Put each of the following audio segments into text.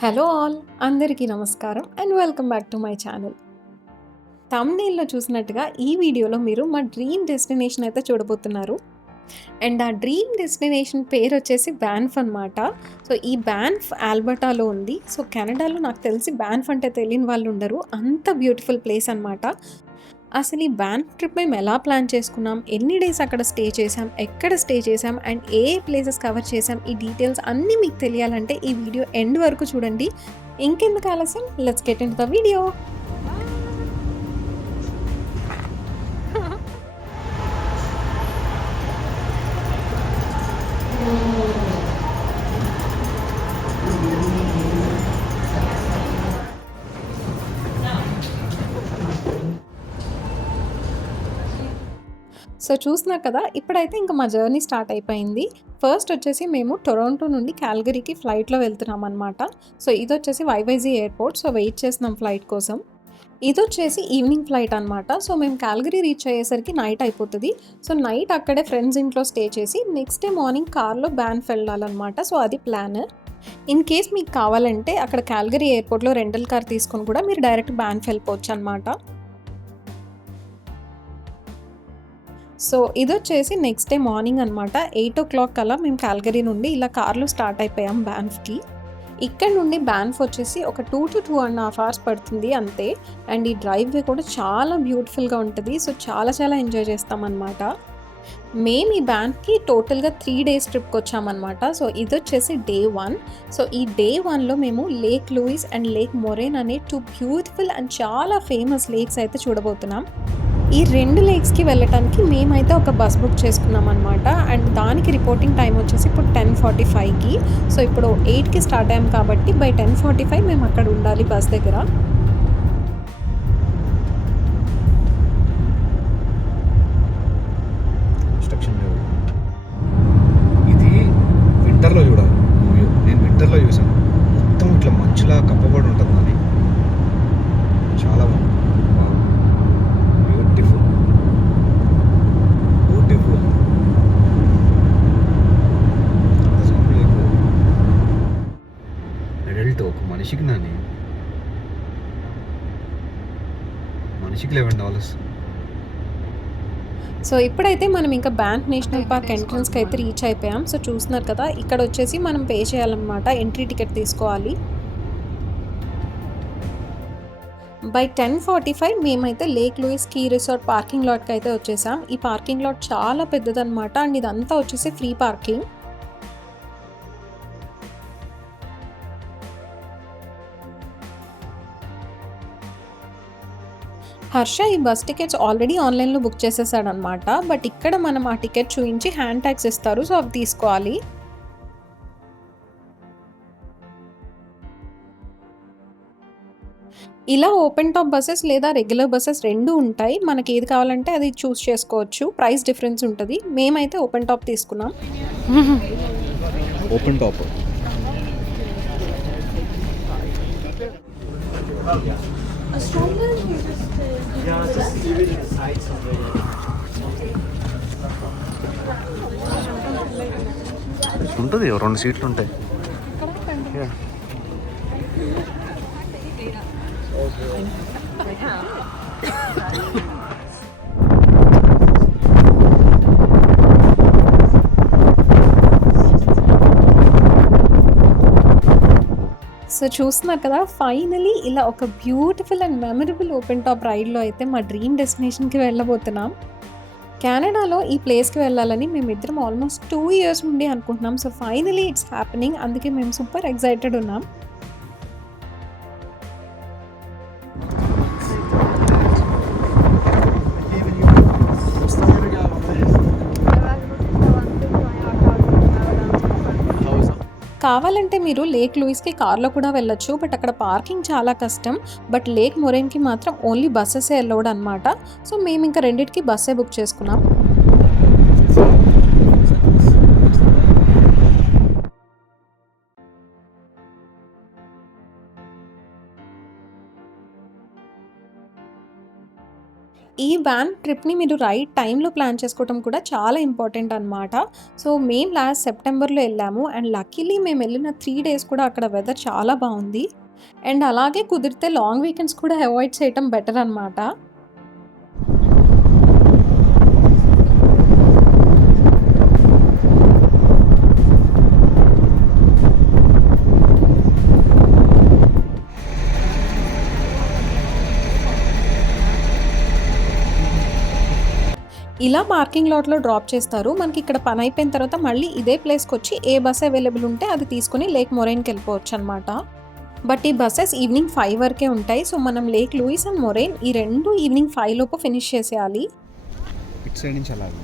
Hello all అందరికీ నమస్కారం and welcome back to my channel. థంబ్‌నెయిల్‌లో చూసినట్టుగా ఈ వీడియోలో మీరు మా డ్రీమ్ డెస్టినేషన్ అయితే చూడబోతున్నారు. అండ్ ఆ డ్రీమ్ డెస్టినేషన్ పేరొచ్చేసి బ్యాన్ఫ్ అనమాట. సో, ఈ బ్యాన్ఫ్ ఆల్బర్టాలో ఉంది. సో, కెనడాలో నాకు తెలిసి బ్యాన్ఫ్ అంటే తెలియని వాళ్ళు ఉండరు. అంత బ్యూటిఫుల్ ప్లేస్ అనమాట. అసలు ఈ బ్యాన్ఫ్ ట్రిప్ మేము ఎలా ప్లాన్ చేసుకున్నాం, ఎన్ని డేస్ అక్కడ స్టే చేసాం, ఎక్కడ స్టే చేసాం అండ్ ఏ ప్లేసెస్ కవర్ చేసాం, ఈ డీటెయిల్స్ అన్నీ మీకు తెలియాలంటే ఈ వీడియో ఎండ్ వరకు చూడండి. ఇంకెందుకు ఆలస్యం, let's get into the video. So, చూస్తున్నారు కదా! ఇప్పుడైతే ఇంక మా జర్నీ స్టార్ట్ అయిపోయింది. ఫస్ట్ వచ్చేసి మేము టొరంటో నుండి కాల్గరీకి ఫ్లైట్‌లో వెళ్తున్నామనమాట. సో, ఇదొచ్చేసి వైవైజీ ఎయిర్‌పోర్ట్. సో, వెయిట్ చేస్తున్నాం ఫ్లైట్ కోసం. ఇదొచ్చేసి ఈవినింగ్ ఫ్లైట్ అనమాట. సో, మేము కాల్గరీ రీచ్ అయ్యేసరికి నైట్ అయిపోతది. సో, నైట్ అక్కడే ఫ్రెండ్స్ ఇంట్లో స్టే చేసి నెక్స్ట్ డే మార్నింగ్ కార్‌లో బ్యాన్ఫ్ వెళ్ళాలనమాట. సో, అది ప్లాన్. ఇన్ కేస్ మీకు కావాలంటే అక్కడ కాల్గరీ ఎయిర్‌పోర్ట్‌లో రెంటల్ కార్ తీసుకొని కూడా మీరు డైరెక్ట్ బ్యాన్ఫ్ వెళ్ళిపోవచ్చనమాట. సో, ఇదొచ్చేసి నెక్స్ట్ డే మార్నింగ్ అనమాట. 8:00 కల్లా మేము కాల్గరీ నుండి ఇలా కార్‌లో స్టార్ట్ అయిపోయాం బ్యాన్ఫ్‌కి. ఇక్కడ నుండి బ్యాన్ఫ్ వచ్చేసి ఒక 2-2.5 అవర్స్ పడుతుంది అంతే. అండ్ ఈ డ్రైవ్ వే కూడా చాలా బ్యూటిఫుల్‌గా ఉంటది. సో, చాలా చాలా ఎంజాయ్ చేస్తామనమాట. మేము ఈ బ్యాన్ఫ్‌కి టోటల్‌గా 3 డేస్ ట్రిప్‌కొచ్చామనమాట. సో, ఇదొచ్చేసి డే 1. సో, ఈ డే 1లో మేము Lake Louise and Lake Moraine అనే 2 బ్యూటిఫుల్ అండ్ చాలా ఫేమస్ లేక్స్ అయితే చూడబోతున్నాం. ఈ 2 లేక్స్‌కి వెళ్ళటానికి మేమైతే ఒక బస్ బుక్ చేసుకున్నామనమాట. అండ్ దానికి రిపోర్టింగ్ టైమ్ వచ్చేసి ఇప్పుడు 10:45కి. సో, ఇప్పుడు 8కి స్టార్ట్ అయ్యాం కాబట్టి బై 10:45 మేము అక్కడ ఉండాలి బస్ దగ్గర. కన్‌స్ట్రక్షన్ జరుగుతుంది. ఇది వింటర్‌లో చూడాలి మూవీ. నేను వింటర్‌లో చూసాను. మొత్తం ఇట్లా మంచులా కప్పబడి ఉంటుంది అది. చాలా బాగుంది. వావ్! బ్యూటిఫుల్. బ్యూటిఫుల్. అంత సౌండ్ లేదు. అడల్ట్ ఒక మనిషికి మనిషికి $11. సో, ఇప్పుడైతే మనం ఇంకా బ్యాంఫ్ నేషనల్ పార్క్ ఎంట్రన్స్‌కి అయితే రీచ్ అయిపోయాం. సో, చూస్తున్నారు కదా! ఇక్కడ వచ్చేసి మనం పే చేయాలన్నమాట. ఎంట్రీ టికెట్ తీసుకోవాలి. బై 10:45 మేమైతే Lake Louise ski resort parking లాట్‌కి అయితే వచ్చేసాం. ఈ పార్కింగ్ లాట్ చాలా పెద్దదన్నమాట. అండ్ ఇదంతా వచ్చేసి ఫ్రీ పార్కింగ్. హర్ష ఈ బస్ టికెట్స్ ఆల్రెడీ ఆన్‌లైన్‌లో బుక్ చేసేసాడనమాట. బట్ ఇక్కడ మనం ఆ టికెట్ చూయించి హ్యాండ్ ట్యాగ్స్ ఇస్తారు. సో, అవి తీసుకోవాలి. ఇలా ఓపెన్ టాప్ బసెస్ లేదా రెగ్యులర్ బసెస్ 2 ఉంటాయి. మనకి ఏది కావాలంటే అది చూస్ చేసుకోవచ్చు. ప్రైస్ డిఫరెన్స్ ఉంటది. మేమైతే ఓపెన్ టాప్ తీసుకున్నాం. Open top. ఉంటుంది 2 సీట్లు ఉంటాయి. సో, చూస్తున్నారు కదా! ఫైనలీ ఇలా ఒక beautiful and memorable open top రైడ్‌లో అయితే మా డ్రీమ్ డెస్టినేషన్‌కి వెళ్ళబోతున్నాం. కెనడాలో ఈ ప్లేస్‌కి వెళ్ళాలని మేమిద్దరం ఆల్మోస్ట్ 2 ఇయర్స్ నుండి అనుకుంటున్నాం. So, finally it's happening. అందుకే మేము సూపర్ ఎక్సైటెడ్ ఉన్నాం. కావాలంటే మీరు లేక్ లూయిస్‌కి కార్‌లో కూడా వెళ్ళొచ్చు. బట్ అక్కడ పార్కింగ్ చాలా కష్టం. బట్ లేక్ మొరేన్‌కి మాత్రం ఓన్లీ బసెసే అలౌడ్ అనమాట. సో, మేమింక రెండిటికి బస్సే బుక్ చేసుకున్నాం. ఈ వ్యాన్ ట్రిప్‌ని మీరు రైట్ టైంలో ప్లాన్ చేసుకోవటం కూడా చాలా ఇంపార్టెంట్ అనమాట. సో, మేము లాస్ట్ సెప్టెంబర్‌లో ఎళ్ళాము. అండ్ లక్కీలీ మేమెళ్ళిన 3 డేస్ కూడా అక్కడ వెదర్ చాలా బావుంది. అండ్ అలాగే కుదిరితే లాంగ్ వీకెండ్స్ కూడా అవాయిడ్ చేయటం బెటర్ అనమాట. ఇలా పార్కింగ్ లాట్‌లో డ్రాప్ చేస్తారు. మనకిక్కడ పనయిపోయిన తర్వాత మళ్ళీ ఇదే ప్లేస్‌కొచ్చి ఏ బస్ అవైలబుల్ ఉంటే అది తీసుకొని లేక్ మొరైన్‌కెళ్ళిపోవచ్చనమాట. బట్ ఈ బసెస్ ఈవినింగ్ 5 వరకే ఉంటాయి. సో, మనం లేక్ లూయిస్ అండ్ మొరైన్ ఈ 2 ఈవినింగ్ 5 లోపు ఫినిష్ చేసేయాలి. ఇటు సైడ్ నుంచి అలాగే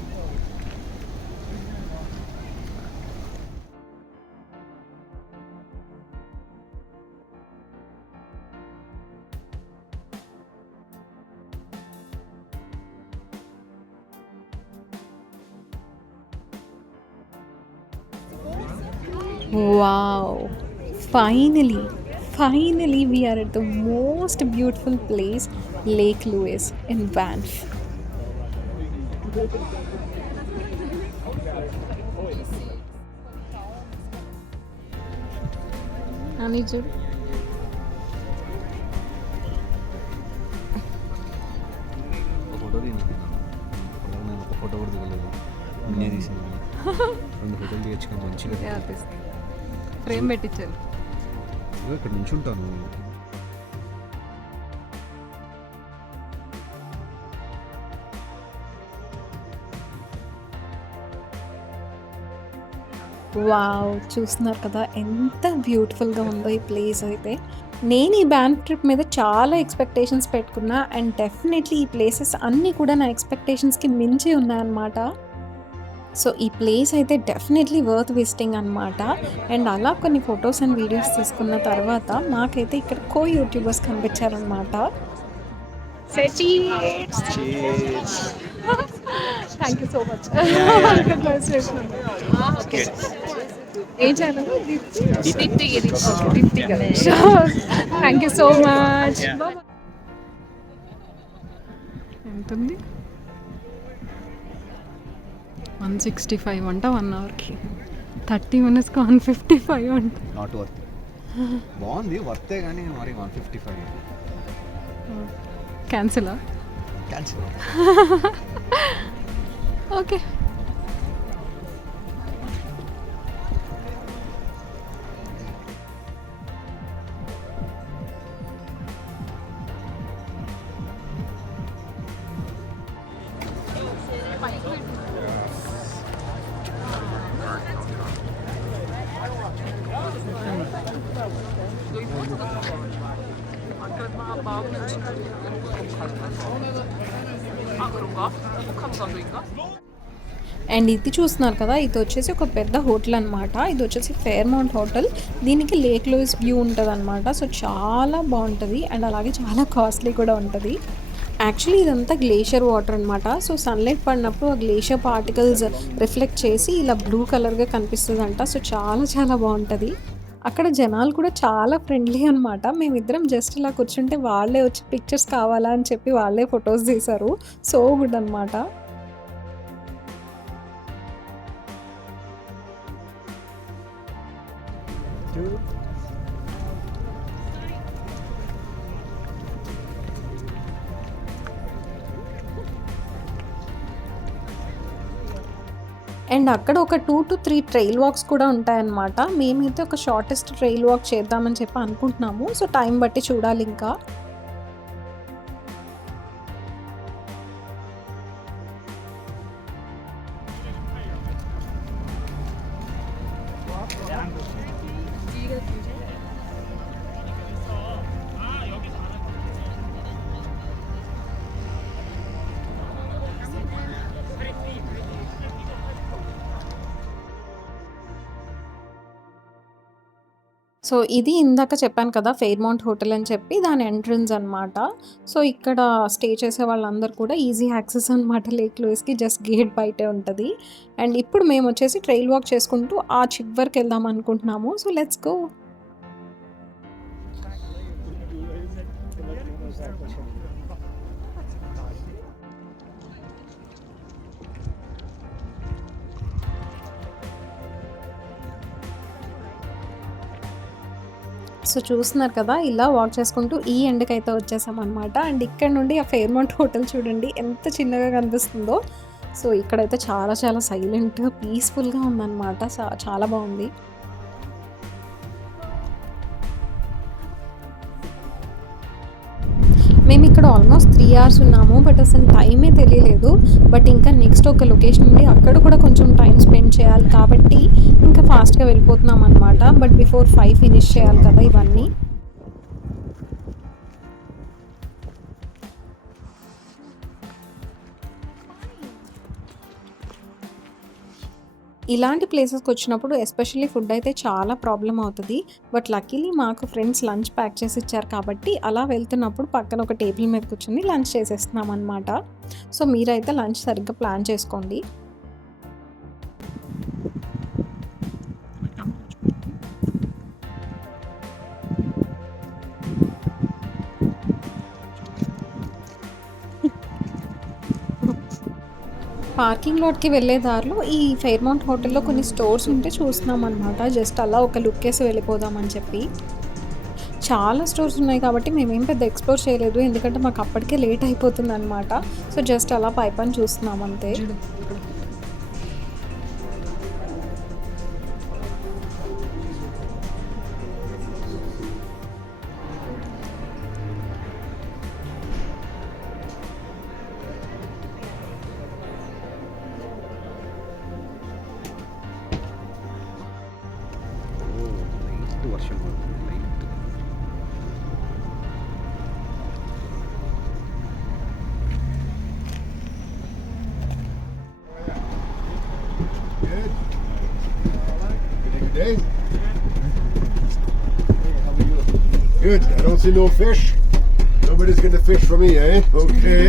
Wow! Finally, we are at the most beautiful place, Lake Louise in Banff. Ani చూడు. ఒక ఫోటో నేను ఒక ఫోటో కూడా దిగలేదు. నేనే తీసాను. 2 ఫోటోలు తీయొచ్చు మంచిగా. ఫ్రేమ్ పెట్టించారు. ఇక్కడ నుంచి ఉంటాను. వావ్! చూస్తున్నారు కదా ఎంత బ్యూటిఫుల్‌గా ఉందో ఈ ప్లేస్ అయితే. నేను ఈ బ్యాన్ఫ్ ట్రిప్ మీద చాలా ఎక్స్‌పెక్టేషన్స్ పెట్టుకున్నా. అండ్ డెఫినెట్‌లీ ఈ ప్లేసెస్ అన్నీ కూడా నా ఎక్స్‌పెక్టేషన్స్‌కి మించి ఉన్నాయన్నమాట. సో, ఈ ప్లేస్ అయితే డెఫినెట్‌లీ వర్త్ విజిటింగ్ అనమాట. అండ్ అలా కొన్ని ఫోటోస్ అండ్ వీడియోస్ తీసుకున్న తర్వాత మాకైతే ఇక్కడ యూట్యూబర్స్ కనిపించారనమాట. Thank you so much. Okay. ఏ channel? Deepthi Girish. Deepthi Ganesh. Thank you so much. ఎంతుంది? 165 అంట 1 అవర్కి. 30 మినిట్స్కి 155 అంట. Not worth. బాగుంది వర్తే కానీ మరి 155 క్యాన్సిలా? క్యాన్సిల్. ఓకే. అండ్ ఇది చూస్తున్నారు కదా, ఇది వచ్చేసి ఒక పెద్ద హోటల్ అనమాట. ఇది వచ్చేసి ఫెయిర్మౌంట్ హోటల్. దీనికి లేక్ లూయిస్ వ్యూ ఉంటదనమాట. సో, చాలా బావుంటది. అండ్ అలాగే చాలా కాస్ట్లీ కూడా ఉంటది. యాక్చువల్లీ ఇదంతా గ్లేషియర్ వాటర్ అనమాట. సో, సన్‌లైట్ పడినప్పుడు ఆ గ్లేషియర్ పార్టికల్స్ రిఫ్లెక్ట్ చేసి ఇలా బ్లూ కలర్‌గా కనిపిస్తదంట. సో, చాలా బావుంటది. అక్కడ జనాలు కూడా చాలా ఫ్రెండ్లీ అనమాట. మేమిద్దరం జస్ట్ ఇలా కూర్చుంటే వాళ్ళే వచ్చి పిక్చర్స్ కావాలా అని చెప్పి వాళ్ళే ఫోటోస్ తీశారు. సో గుడ్ అనమాట. అండ్ అక్కడ ఒక 2-3 ట్రైల్ వాక్స్ కూడా ఉంటాయన్నమాట. మేమైతే ఒక షార్టెస్ట్ ట్రైల్ వాక్ చేద్దామని చెప్పి అనుకుంటున్నాము. సో, టైం బట్టి చూడాలి ఇంకా. సో, ఇది ఇందాక చెప్పాను కదా, ఫెయిర్మౌంట్ హోటల్ అని చెప్పి దాని ఎంట్రన్స్ అనమాట. సో, ఇక్కడ స్టే చేసే వాళ్ళందరూ కూడా ఈజీ యాక్సెస్ అనమాట లేక్ లూయిస్‌కి. జస్ట్ గేట్ బయటే ఉంటది. అండ్ ఇప్పుడు మేమొచ్చేసి ట్రైల్ వాక్ చేసుకుంటూ ఆ చివరికి వెళ్దాం అనుకుంటున్నాము. So, let's go. సో చూస్తున్నారు కదా, ఇలా వాక్ చేసుకుంటూ ఈ ఎండ్కి అయితే వచ్చేసామన్నమాట. అండ్ ఇక్కడ నుండి ఆ ఫెయిర్మౌంట్ హోటల్ చూడండి ఎంత చిన్నగా కనిపిస్తుందో. సో ఇక్కడైతే చాలా చాలా సైలెంట్ పీస్ఫుల్గా ఉందన్నమాట. చాలా బాగుంది. మేము ఇక్కడ ఆల్మోస్ట్ 3 hours ఉన్నాము. బట్ అసలు టైమే తెలియలేదు. బట్ ఇంకా నెక్స్ట్ ఒక లొకేషన్ ఉంది, అక్కడ కూడా కొంచెం టైం స్పెండ్ చేయాలి కాబట్టి ఇంకా ఫాస్ట్గా వెళ్ళిపోతున్నాం అనమాట. బట్ బిఫోర్ 5 ఫినిష్ చేయాలి కదా ఇవన్నీ. ఇలాంటి ప్లేసెస్కి వచ్చినప్పుడు ఎస్పెషల్లీ ఫుడ్ అయితే చాలా ప్రాబ్లం అవుతుంది. బట్ లక్కీలీ మాకు ఫ్రెండ్స్ లంచ్ ప్యాక్ చేసి ఇచ్చారు కాబట్టి అలా వెళ్తున్నప్పుడు పక్కన ఒక టేబుల్ మీద కూర్చొని లంచ్ చేసేస్తున్నాం అనమాట. సో మీరైతే లంచ్ సరిగ్గా ప్లాన్ చేసుకోండి. పార్కింగ్ లాట్కి వెళ్ళే దారిలో ఈ ఫెయిర్మౌంట్ హోటల్లో కొన్ని స్టోర్స్ ఉంటే చూస్తున్నాం అనమాట. జస్ట్ అలా ఒక లుక్ వేసి వెళ్ళిపోదామని చెప్పి. చాలా స్టోర్స్ ఉన్నాయి కాబట్టి మేమేం పెద్ద ఎక్స్ప్లోర్ చేయలేదు, ఎందుకంటే మాకు అప్పటికే లేట్ అయిపోతుంది అనమాట. సో జస్ట్ అలా పైపని చూస్తున్నాం అంతే. వర్షం పడుతుంది light. Good. I don't see no fish. Nobody's going to fish for me, eh? Okay.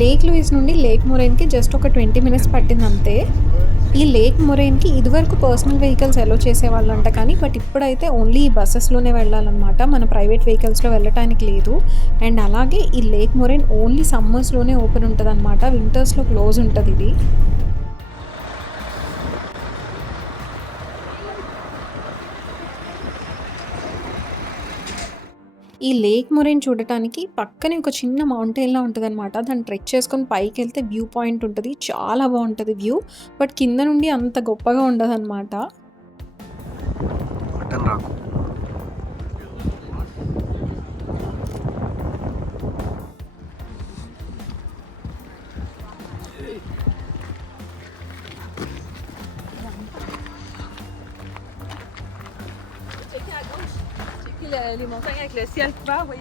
Lake Louise నుండి లేక్ మొరైన్కి జస్ట్ ఒక 20 minutes పట్టింది అంతే. ఈ లేక్ మొరైన్కి ఇదివరకు పర్సనల్ వెహికల్స్ అలో చేసేవాళ్ళంట, కానీ బట్ ఇప్పుడైతే ఓన్లీ బస్సెస్లోనే వెళ్ళాలన్నమాట, మన ప్రైవేట్ వెహికల్స్లో వెళ్ళటానికి లేదు. అండ్ అలాగే ఈ లేక్ మొరైన్ ఓన్లీ సమ్మర్స్లోనే ఓపెన్ ఉంటుంది అనమాట, వింటర్స్లో క్లోజ్ ఉంటుంది ఇది. ఈ లేక్ మొరైన్ చూడటానికి పక్కనే ఒక చిన్న మౌంటైన్లా ఉంటుంది అనమాట. దాన్ని ట్రెక్ చేసుకొని పైకి వెళ్తే వ్యూ పాయింట్ ఉంటుంది, చాలా బాగుంటుంది వ్యూ. బట్ కింద నుండి అంత గొప్పగా ఉండదు అనమాట. మటన్ రాకు.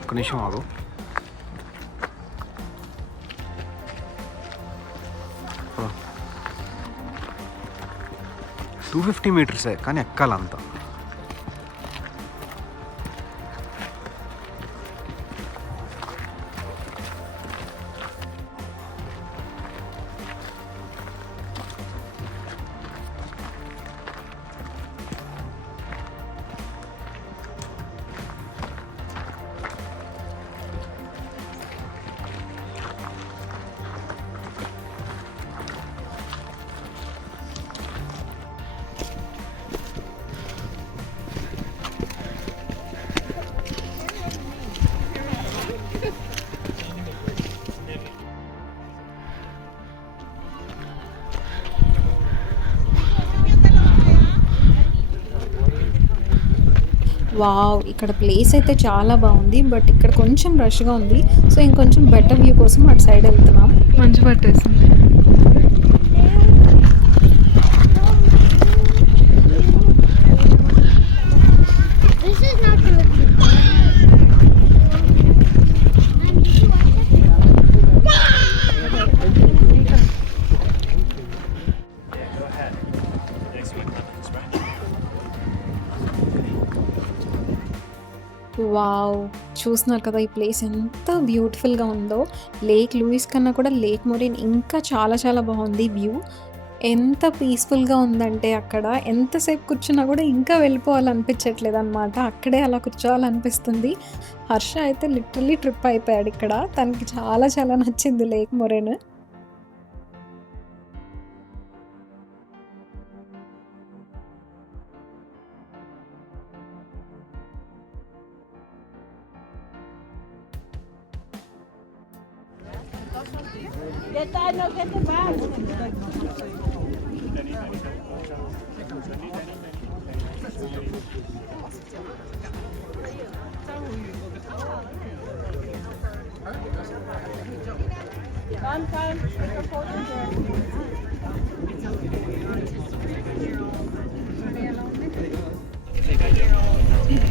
ఒక నిమిషం ఆగు. ఆ. 250 meters కానీ ఎక్కాలంతా. వావ్! ఇక్కడ ప్లేస్ అయితే చాలా బాగుంది. బట్ ఇక్కడ కొంచెం రష్గా ఉంది. సో ఇంకొంచెం బెటర్ వ్యూ కోసం అటు సైడ్ వెళ్తున్నాం. మంచు పట్టేసింది. This is not going to be fun. Wow! చూస్తున్నారు కదా ఈ ప్లేస్ ఎంత బ్యూటిఫుల్గా ఉందో. లేక్ లూయిస్ కన్నా కూడా లేక్ మొరైన్ ఇంకా చాలా చాలా బాగుంది వ్యూ. ఎంత పీస్‌ఫుల్‌గా ఉందంటే అక్కడ ఎంతసేపు కూర్చున్నా కూడా ఇంకా వెళ్ళిపోవాలనిపించట్లేదనమాట. అక్కడే అలా కూర్చోవాలనిపిస్తుంది. హర్ష అయితే లిటరల్లీ ట్రిప్ అయిపోయాడు ఇక్కడ. తనకి చాలా చాలా నచ్చింది లేక్ మొరెన్.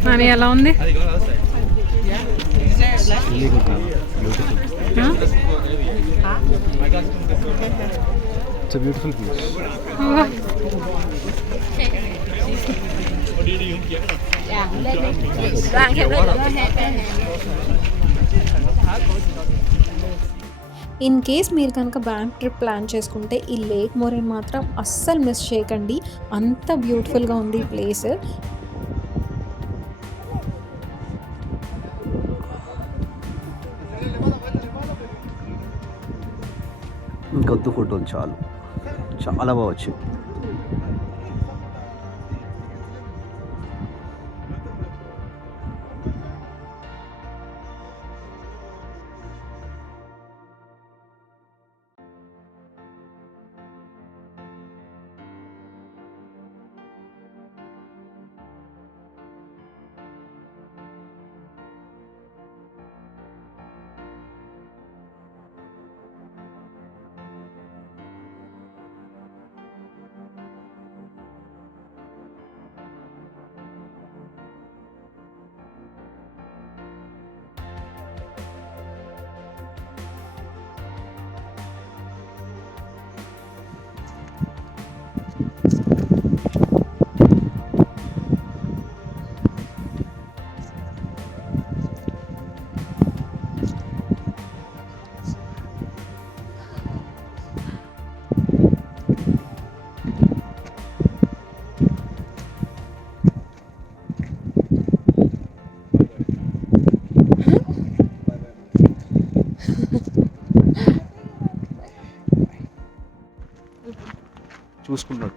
నాని ఎలా ఉంది? Really good, ma'am. Beautiful. It's a beautiful place. In case మీరు కనుక బ్యాంక్ ట్రిప్ ప్లాన్ చేసుకుంటే ఈ లేక్ మొరెన్ మాత్రం అస్సలు మిస్ చేయకండి. అంత బ్యూటిఫుల్‌గా ఉంది ఈ ప్లేస్. ఇంకొద్దు ఫోటోలు చాలు, చాలా బాగా వచ్చింది. చూసుకున్నాడు.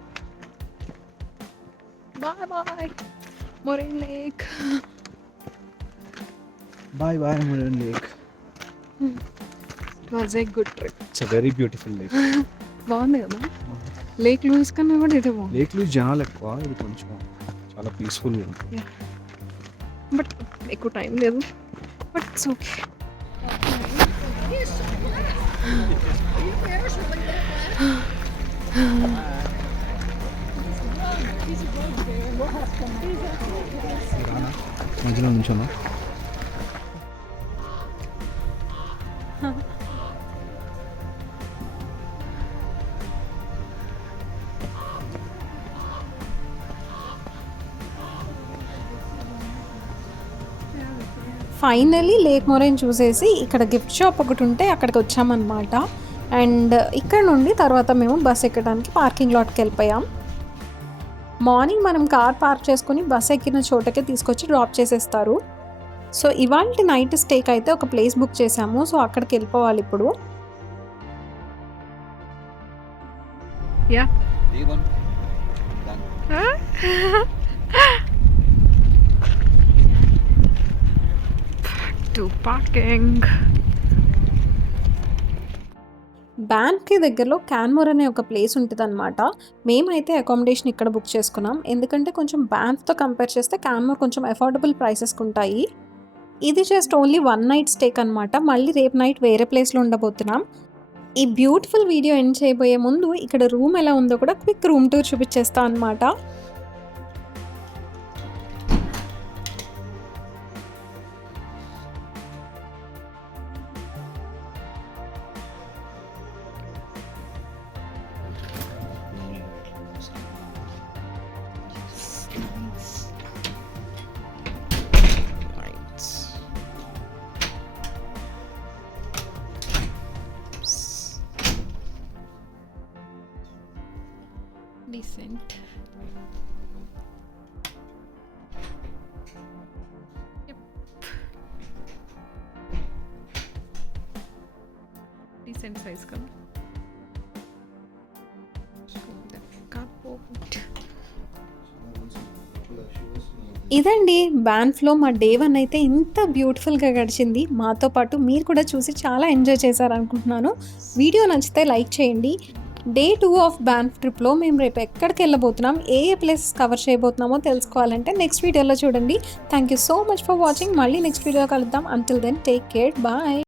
Bye bye Moren lake. Bye bye Moren lake. It was a good trip. It's a very beautiful lake. బాగుంది కదా లేక్ లూయిస్ కన్నా కూడా ఇదే బాగుంది. లేక్ లో జనాలు ఎక్కువ, ఇది కొంచెం చాలా పీస్ఫుల్గా ఉంది. బట్ ఎక్కువ టైం లేదు, బట్ ఇట్స్ ఓకే. మధ్యలో నుంచోనా? ఫైనలీ లేక్ మొరెన్ చూసేసి ఇక్కడ గిఫ్ట్ షాప్ ఒకటి ఉంటే అక్కడికి వచ్చామన్నమాట. అండ్ ఇక్కడ నుండి తర్వాత మేము బస్ ఎక్కడానికి పార్కింగ్ లాట్కి వెళ్ళిపోయాం. మార్నింగ్ మనం కార్ పార్క్ చేసుకుని బస్ ఎక్కిన చోటకే తీసుకొచ్చి డ్రాప్ చేసేస్తారు. సో ఇవాల్టి నైట్ స్టేకి అయితే ఒక ప్లేస్ బుక్ చేసాము. సో అక్కడికి వెళ్ళిపోవాలి ఇప్పుడు. Yeah to parking. బ్యాన్ఫ్కి దగ్గరలో క్యాన్మోర్ అనే ఒక ప్లేస్ ఉంటుందన్నమాట. మేమైతే అకామిడేషన్ ఇక్కడ బుక్ చేసుకున్నాం. ఎందుకంటే కొంచెం బ్యాన్ఫ్తో కంపేర్ చేస్తే క్యాన్మోర్ కొంచెం అఫోర్డబుల్ ప్రైసెస్కి ఉంటాయి. ఇది జస్ట్ ఓన్లీ 1 నైట్ స్టేక్ అనమాట. మళ్ళీ రేపు నైట్ వేరే ప్లేస్లో ఉండబోతున్నాం. ఈ బ్యూటిఫుల్ వీడియో ఎండ్ చేయబోయే ముందు ఇక్కడ రూమ్ ఎలా ఉందో కూడా క్విక్ రూమ్ టూర్ చూపించేస్తా అనమాట. డీసెంట్ సైజ్ కదా. ఇదండి బ్యాన్ఫ్లో మా డే 1 అయితే ఇంత బ్యూటిఫుల్గా గడిచింది. మాతో పాటు మీరు కూడా చూసి చాలా ఎంజాయ్ చేశారనుకుంటున్నాను. వీడియో నచ్చితే లైక్ చేయండి. డే 2 ఆఫ్ బ్యాన్ఫ్ ట్రిప్లో మేము రేపు ఎక్కడికి వెళ్ళబోతున్నాం, ఏ ప్లేసెస్ కవర్ చేయబోతున్నామో తెలుసుకోవాలంటే నెక్స్ట్ వీడియోలో చూడండి. Thank you so much for watching. మళ్ళీ నెక్స్ట్ వీడియో కలుద్దాం. Until then take care, bye.